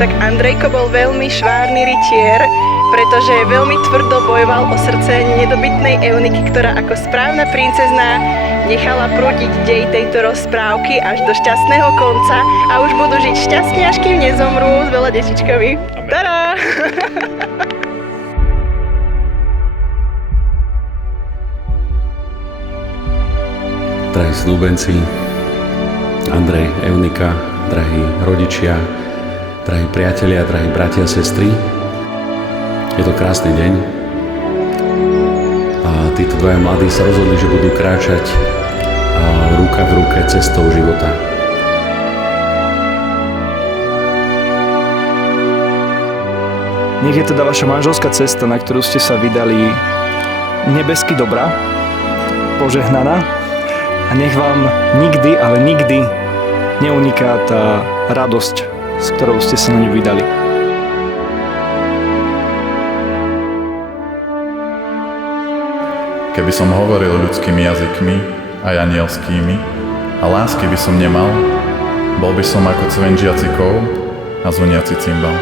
tak Andrejko bol veľmi švárny rytier, pretože veľmi tvrdo bojoval o srdce nedobytnej Euniky, ktorá ako správna princezná nechala prúdiť dej tejto rozprávky až do šťastného konca a už budú žiť šťastne, až kým nezomrú s veľa detičkami. Tada! Drahí snúbenci, Andrej, Eunika, drahí rodičia, drahí priatelia, drahí bratia a sestry, je to krásny deň a títo dvaja mladí sa rozhodli, že budú kráčať ruka v ruke cestou života. Nech je teda vaša manželská cesta, na ktorú ste sa vydali, nebesky dobrá, požehnaná a nech vám nikdy, ale nikdy neuniká tá radosť, s ktorou ste sa na ňu vydali. Keby som hovoril ľudskými jazykmi aj anielskými a lásky by som nemal, bol by som ako cvenžiaci kov a zvoniaci cymbal.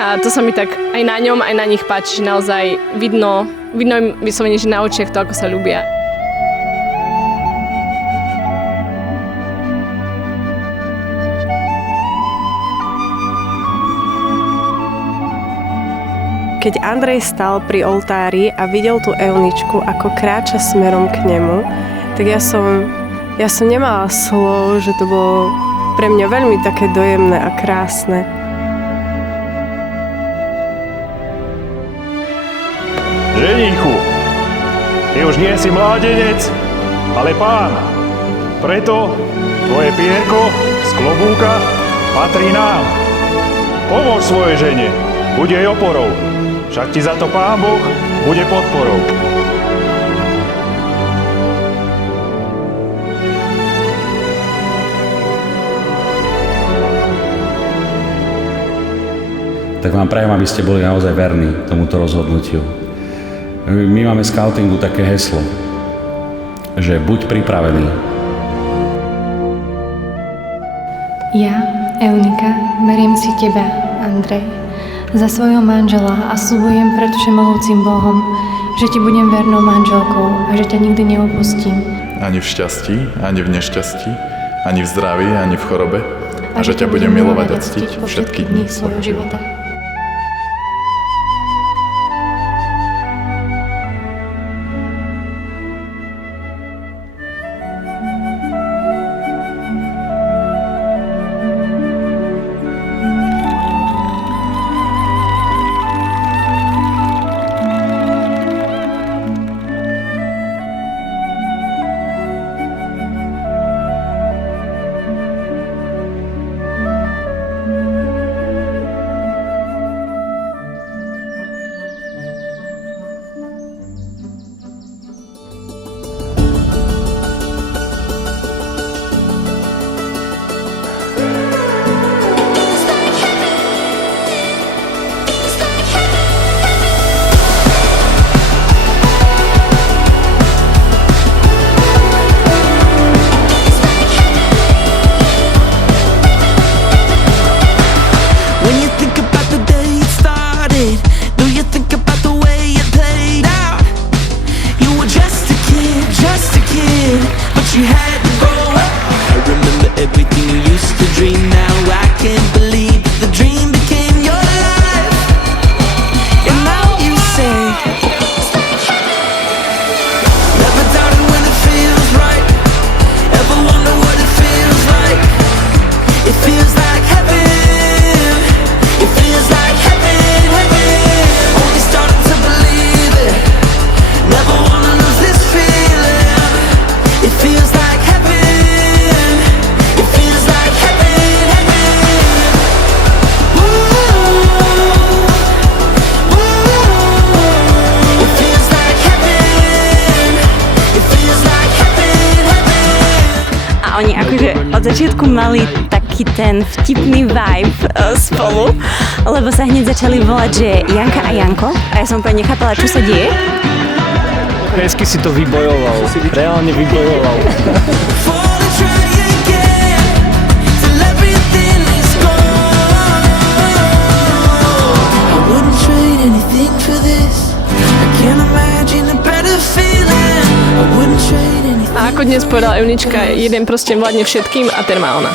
A to sa mi tak aj na ňom, aj na nich páči, že naozaj vidno im vyslovene, že na očiach to, ako sa ľúbia. Keď Andrej stal pri oltári a videl tú Euničku, ako kráča smerom k nemu, tak ja som nemala slov, že to bolo pre mňa veľmi také dojemné a krásne. Ženíchu, ty už nie si mládenec, ale pán. Preto tvoje pierko z klobúka patrí nám. Pomôž svojej žene, buď jej oporou. Však ti za to Pán Boh bude podporou. Tak vám prajem, aby ste boli naozaj verní tomuto rozhodnutiu. My máme v skautingu také heslo, že buď pripravený. Ja, Eunika, beriem si teba, Andrej, za svojho manžela a sľubujem pred všemohúcim Bohom, že ti budem vernou manželkou a že ťa nikdy neopustím. Ani v šťastí, ani v nešťastí, ani v zdraví, ani v chorobe. A že ťa budem milovať a ctiť všetky dni svojho života. Oni akože od začiatku mali taký ten vtipný vibe spolu, lebo sa hneď začali volať, že Janka a Janko. A ja som úplne nechápala, čo sa deje. Hezky si to vybojoval, reálne vybojoval. hneď povedala Eunička, jeden proste vládne všetkým a ten má ona.